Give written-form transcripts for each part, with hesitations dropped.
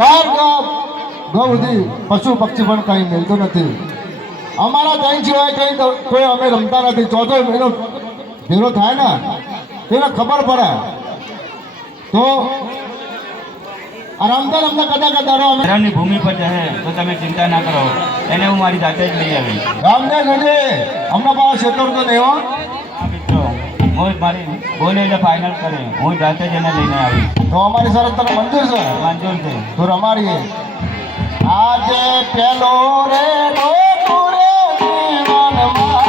બાર ગૌ સુધી પશુ પક્ષી પણ કંઈ મળતું નથી. અમારા કંઈ સિવાય કંઈ કોઈ અમે રમતા નથી. ચોથો મહિનો ભેરો થાય ને એને ખબર પડે તો રમતા રમતા કદાચ દાડો અમે રામની ભૂમિ પર જશે તો તમે ચિંતા ના કરો, એને હું મારી જાતે જ લઈ આવી. રામદેવ જોજે હમણાં પાછા ક્ષેત્ર તો નહીં હો મિત્રો, હું મારી બોલે એટલે ફાઇનલ કરે, હું જાતે જ એને લઈને આવી. તો અમારી શરત તને મંજૂર છે? મંજૂર છે. તો રમાડીએ. આજે પેલો રે ડોકુરે જીવન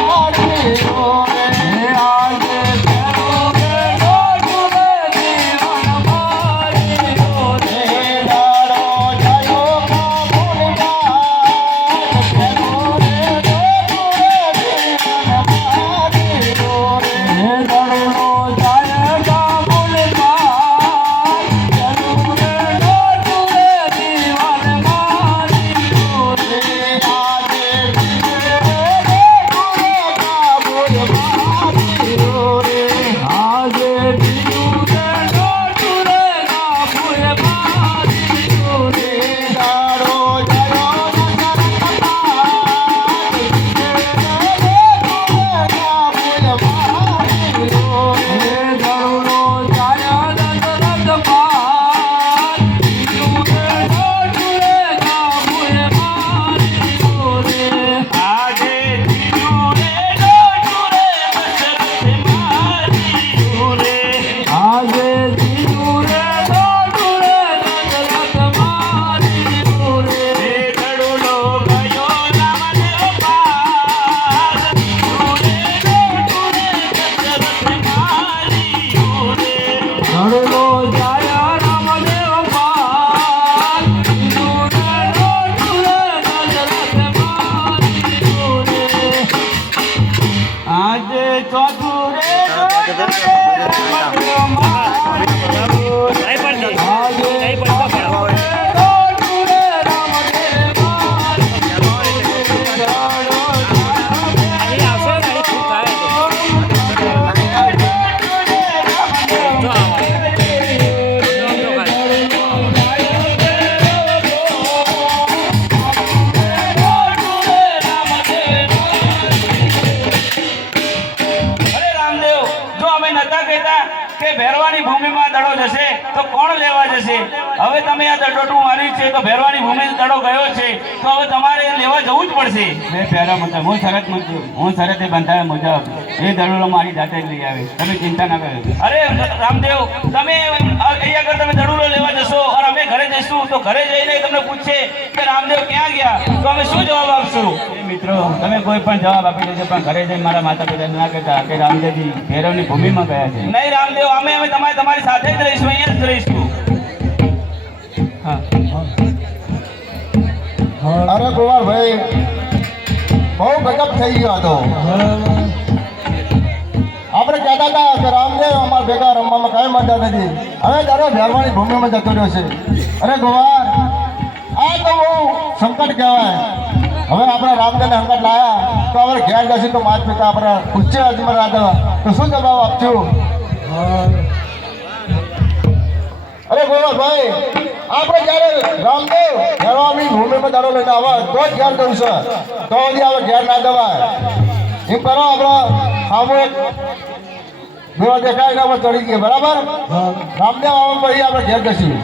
મારી રે આજે પેલો રે ડોકુરે જીવન મારી રે દાડો જયો કાબુલમાં પેલો રે ડોકુરે જીવન મારી રે દાડો જાય કાબુલમાં પેલો રે ડોકુરે જીવન મારી રે આજે ભેરવાની ભૂમિમાં દડો જશે તો કોણ લેવા જશે? હવે તમે આ દડોટું મારી છે તો ભેરવાની ભૂમિ દડો ગયો છે તો હવે તમારે લેવા જવું જ પડશે. મેં પહેરા મુજબ હું શરતે બંધાયા મુજબ એ દડો મારી જાતે જ લઈ આવી, તમે ચિંતા ના કરો. અરે રામદેવ, તમે અહીંયા આગળ તમે દડુલો લેવા જશો અને અમે ઘરે જઈશું તો ઘરે જઈને તમને પૂછશે કે રામદેવ ક્યાં ગયા તો અમે શું જવાબ આપશું? મિત્રો, તમે કોઈ પણ જવાબ આપી દેજો પણ ઘરે જઈને મારા માતા પિતા ના કહેતા કે રામદેવજી ભૈરવની ભૂમિમાં ગયા છે. નહીં રામદેવ, અમે તમારી સાથે જ રહીશું, અહીંયા જ રહીશું. અરે કુમાર ભાઈ, બહુ ગજબ થઈ ગયો હતો. આપણે કહેતા હતા કે રામદેવ અમારા ભેગા રમવામાં કાંઈ મજા નથી, હવે તારે ભેરવાની ભૂમિમાં જતો રહ્યો છે. અરે કુમાર, આ તો બહુ સંકટ કહેવાય. હવે આપણે રામદેવને સંકટ લાયા તો આપણે ઘેર જશું તો માતા પિતા આપણે પૂછશે અજમર રાધા તો શું જવાબ આપશું? અરે ગોવા ભાઈ, આપણે જ્યારે રામદેવ ભેરવાની ભૂમિમાં દાડો લઈને આવે તો જ ઘેર જવું છે, તો હજી આપણે ઘેર ના જવાય. એમ કરો, આપણે સામૂહિક ભેરો દેખાય ને આપણે ચડી ગઈએ, બરાબર? રામદેવ આવે પછી આપણે ઘેર જશું.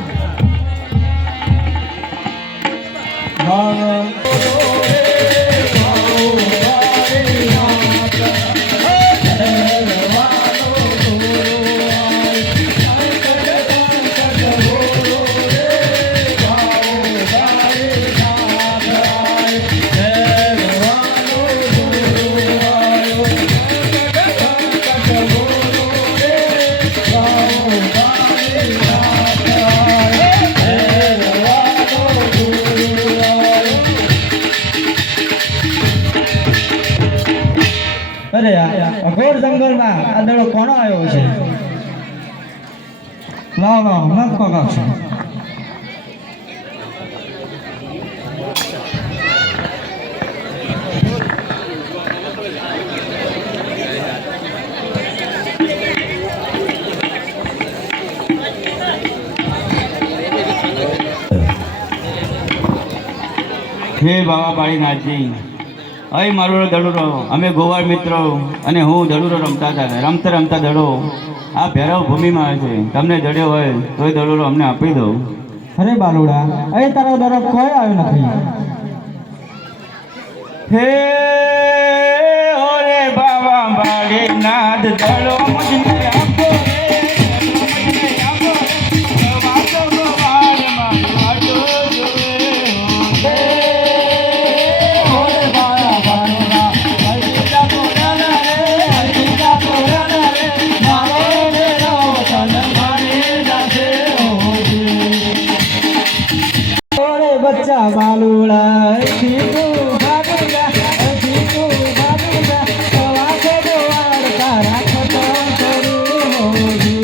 અરે અઘોર જંગલમાં આ દડો કોનો આવ્યો છે? લાવ મત પગાવશો. હે બાબા પાળીનાથજી, અહીં મારો દડુરો, અમે ગોવાળ મિત્રો અને હું દડુરો રમતા હતા. રમતા રમતા દડો આ ભૈરવ ભૂમિમાં આવે છે. તમને જડ્યો હોય તો એ દડુરો અમને આપી દો. અરે બાલુડા, અહીં તારો દડો કોઈ આવ્યો નથી. હે ઓરે બાબા પાળીનાથ, દડો મુજને આપો રે, મુજને આપો રે, વાતો ગોવાળ મારી વાતો જોવે. હે ઓરે બાબા પાળીનાથ, હરિતા પોરાના રે, હરિતા પોરાના રે, મારો ભૈરવ તન મારી જાશે હોજી. ઓરે બચ્ચા બાલુડા, અહીંથી તું ભાગી જા, અહીંથી તું ભાગી જા, સવાસે ગોવાળ તારા ખતમ કરી હોજી.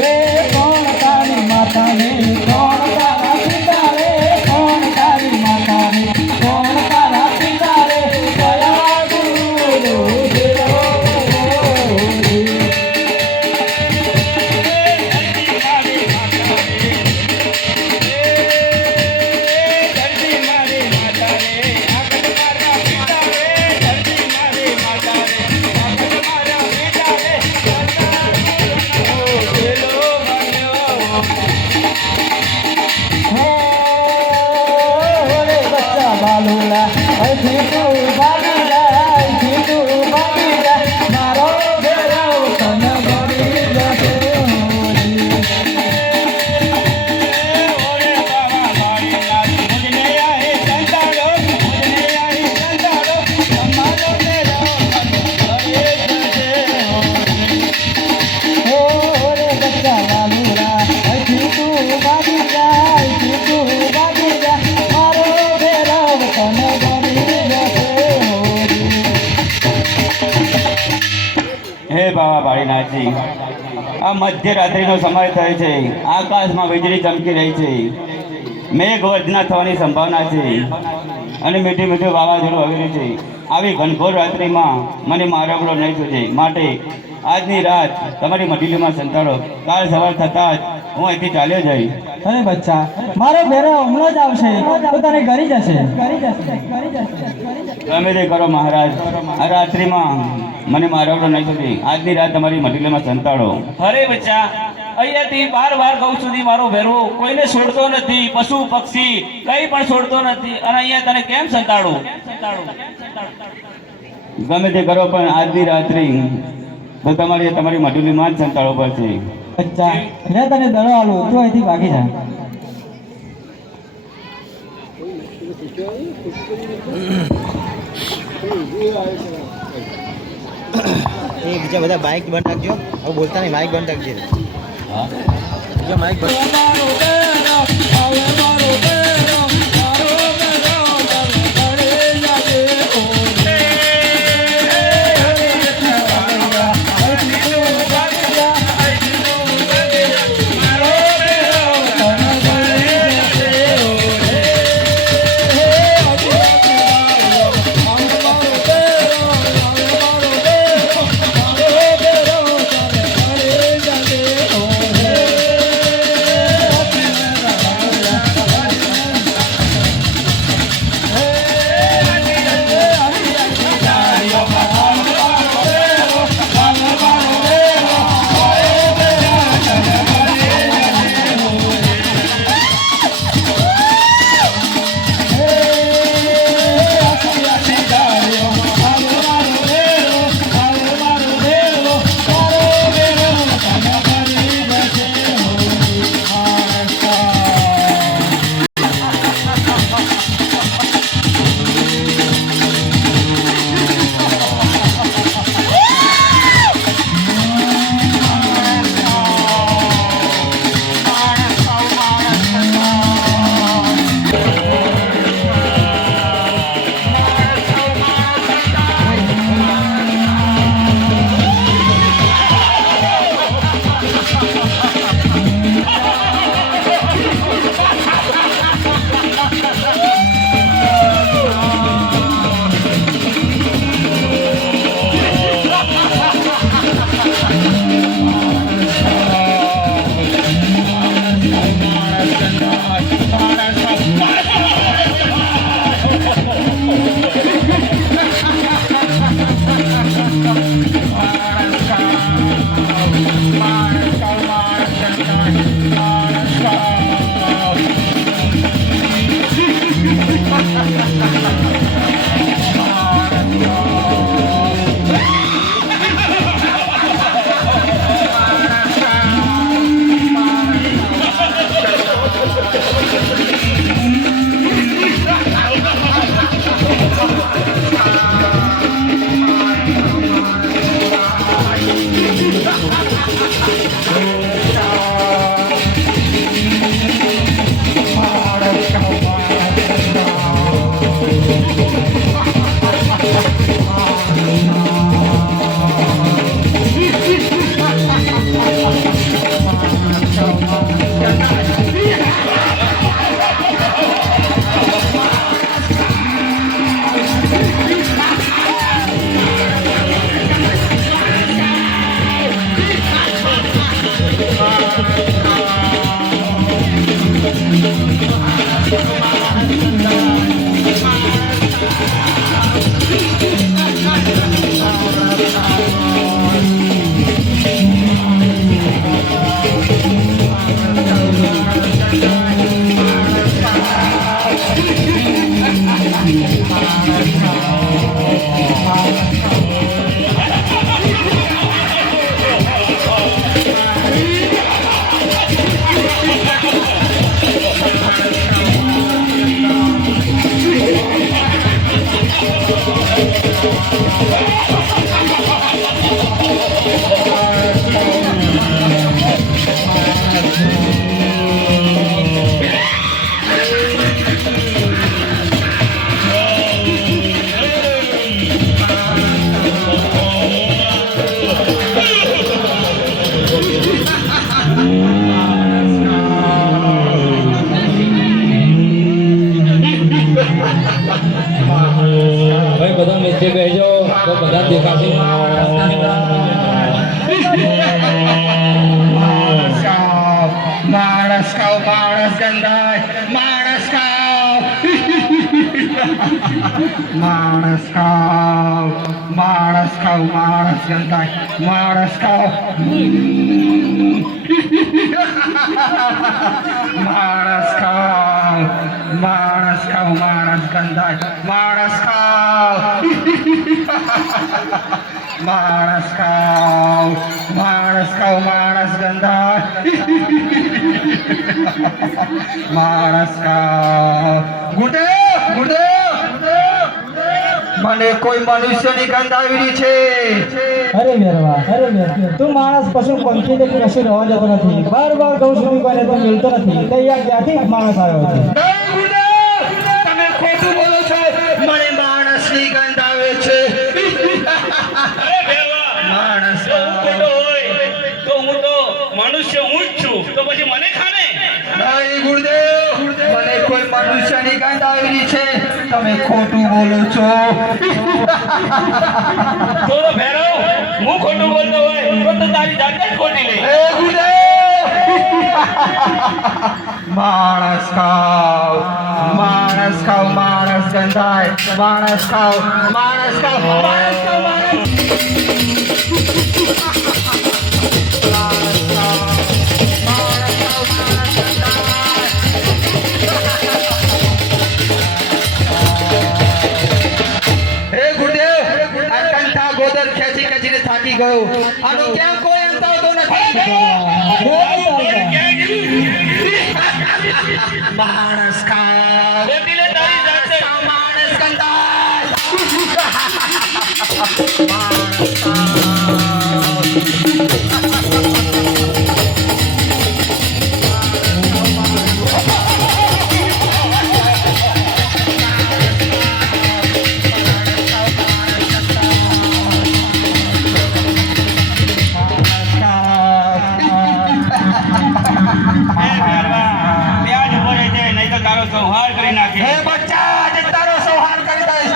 રે કોણ તારી માતાને, કોણ તારા પિતા રે, કોણ તારી માતાને, કોણ તારા પિતા રે, દયા ગુરુ દેવો. ઓરે બચ્ચા બાલુડા, અહીંથી તું ભાગી જા, અહીંથી તું ભાગી જા, મારો ભૈરવ તન મળી જશે હોજી. ઓરે બચ્ચા બાલુડા, અહીંથી તું ભાગી જા, અહીંથી તું ભાગી જા, મારો ભૈરવ તન મળી જશે હોજી. હે બાબા પાળીનાથજી, આ મધ્યરાત્રિનો સમય થયો છે. આકાશમાં વીજળી ચમકી રહી છે. મેઘવર્જના થવાની સંભાવના છે અને મીઠું મીઠું વાવાઝોડું આવી રહ્યું છે. આવી ઘનઘોર રાત્રિમાં મને મારગડો નહીં સૂજે. માટે આજની રાત તમારી મઢીલીમાં સંતાડો. કાલ સવાર થતાં જ હું અહીંથી ચાલ્યો જઈશ. અરે બચ્ચા, મારો ભૈરવ હમણાં જ આવશે તો તને કરી જશે. તમે તે કરો મહારાજ, આ રાત્રિમાં મને મારગડો નહીં સૂજે. આજની રાત તમારી મઢીલીમાં સંતાડો. અરે બચ્ચા, અહીંયાથી બાર ગૌ સુધી મારો ભેરવો કોઈને છોડતો નથી. પશુ પક્ષી કઈ પણ છોડતો નથી. અને અહીંયા તને કેમ સંતાડું? ગમે તે કરો પણ આજની રાત્રિ તો તમારી મઢીલીમાં જ સંતાડવો પડશે. બચ્ચા, મેં તને દડો આલું, તું અહીંથી ભાગી જા. એ બીજા બધા બાઇક બંધ રાખજો. હવે બોલતા નહીં, માઇક બંધ રાખજે. બીજા માઇક બંધ. ભાઈ બધા નીચે બેસજો તો બધા દેખાશે માણસ ખાઓ માણસ ગંધાય માણસ ખાઓ માણસ ખાઓ માણસ ખાઓ માણસ ગંધાય માણસ ખાઓ માણસ ખાઓ માણસ ખાઓ માણસ ગંધાય માણસ ખાઓ માણસ ખાઓ માણસ ખાઓ માણસ ગંધાય માણસ ખાઓ ગુરુદેવ ગુરુદેવ મને કોઈ મનુષ્યની ગંધ આવી છે અરે મેરવા તું માણસ પશુ પંખી કે કશું રહેવા જતો નથી બાર કહું છું કોઈને તો મિલતો નથી તો યાર ક્યાંથી માણસ આવ્યો છે નહીં ગુરુદેવ તમે ખોટું બોલો છો મને માણસની ગંધ આવે છે અરે ભેરવા, માણસ જો હું ખોટો હોય તો હું તો મનુષ્ય હું જ છું, તો પછી મને ખાને. નહીં ગુરુદેવ મને કોઈ મનુષ્યની ગંધ આવી છે તમે ખોટું બોલો છો તો ભેરવ, હું ખોટું બોલતો હોય તો તારી જાતે જ ખોટી લે. હે ગુરુદેવ માણસ ખાઓ માણસ ખાઓ માણસ ગંધાય માણસ ખાઓ માણસ ખાઓ માણસ ખાઓ માણસ ગોદર ખેંચી ખેંચીને થાકી ગયો આનો કેમ કોઈ અંત આવતો નથી માણસ ખાઓ ખોટી લે તારી જાતે. માણસ ગંધાય ત્યાં જ ઉભો રહી જાય, નહીં તો તારો સંહાર કરી નાખે. હે બચ્ચા આજે તારો સંહાર કરી દઈશ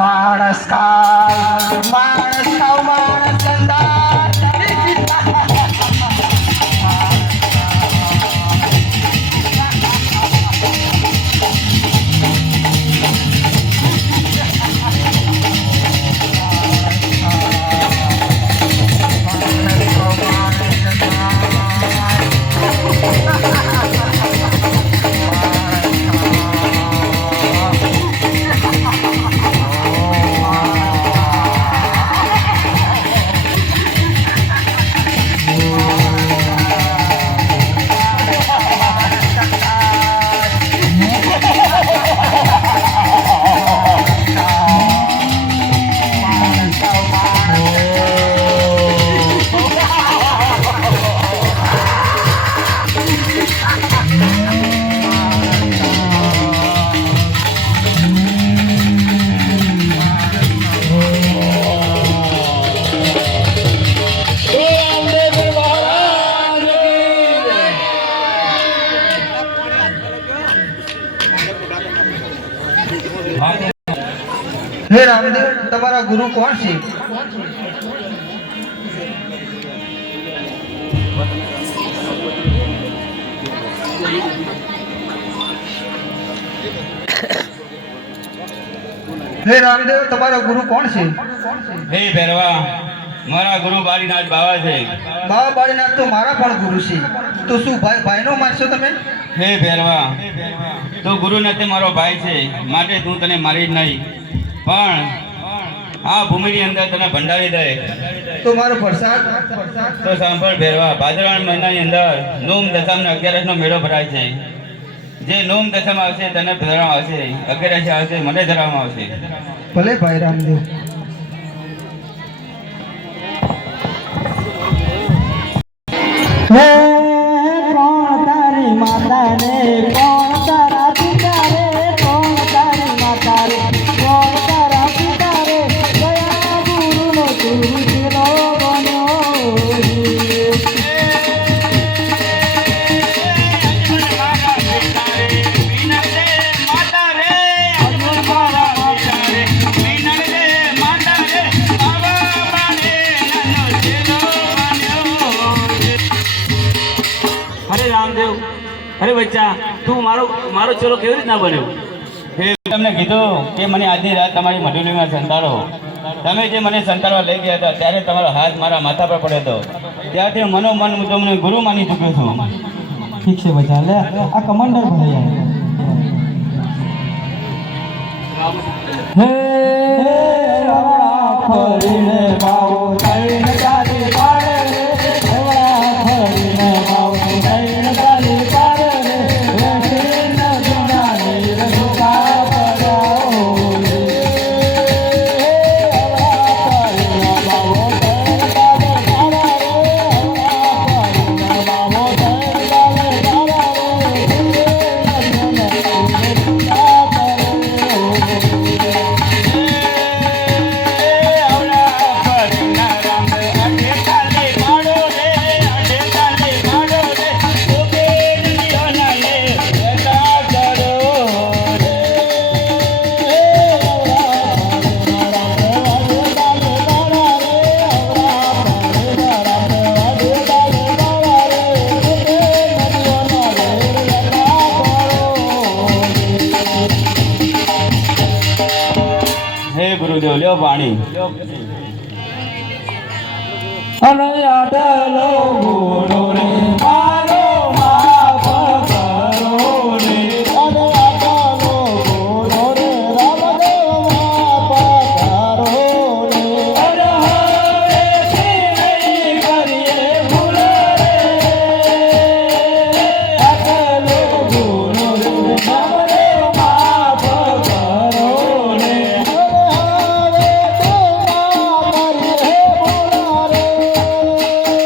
માણસ ખાઓ માણસ ખાઓ માણસ ગંધાય હે રામદેવ તમારા ગુરુ કોણ છે? હે રામદેવ તમારા ગુરુ કોણ છે? હે ભેરવા, મારા ગુરુ બારીનાથ બાવા છે. બાબા બાળીનાથ તો મારા પણ ગુરુ છે. તો શું ભાઈનો મારશો તમે? હે ભેરવા, તું ગુરુ નથી, મારો ભાઈ છે, માટે તું તને મારી જ નહીં, પણ આ ભૂમિની અંદર તને ભંડારી દે. તો મારો પ્રસાદ? તો સાંભળ ભેરવા, ભાદરવા મહિનાની અંદર નોમ દશમ ને 11 નો મેળો ભરાય છે. જે નોમ દશમ આવશે તને ધરવામાં આવશે, 11 આવશે મને ધરવામાં આવશે. ભલે ભાઈ રામદેવ. હે કોણ તારી માતા ને કોણ તારા પિતા રે? કોણ તારી માતા રે કોણ તારા પિતા રે? કયા ગુરુનો તું ચેલો બન્યો રે? અરે રામદેવ, અરે બચ્ચા, તું મારો ચેલો કેવી રીતના બન્યો? હે, તમને કીધું કે મને આજની રાત તમારી મઢુલીમાં સંતાડો. તમે જે મને સંતાડવા લઈ ગયા હતા ત્યારે તમારો હાથ મારા માથા પર પડ્યો હતો. ત્યારથી મનોમન હું તમને ગુરુ માની ચૂક્યો છું. ઠીક છે બચ્ચા, લે આ કમાન્ડર ભણ્યા. હે ફરીને બાવો થઈને ચાલી પાડે રે, ફરીને બાવો થઈને ચાલી પાડે રે, વેઠીને જુનાની રજૂકા પડાવો રે. ફરીને બાવો થઈને ચાલી પાડે રે, ફરીને બાવો થઈને ચાલી હે ગુરુદેવ, લ્યો પાણી. અને આડલો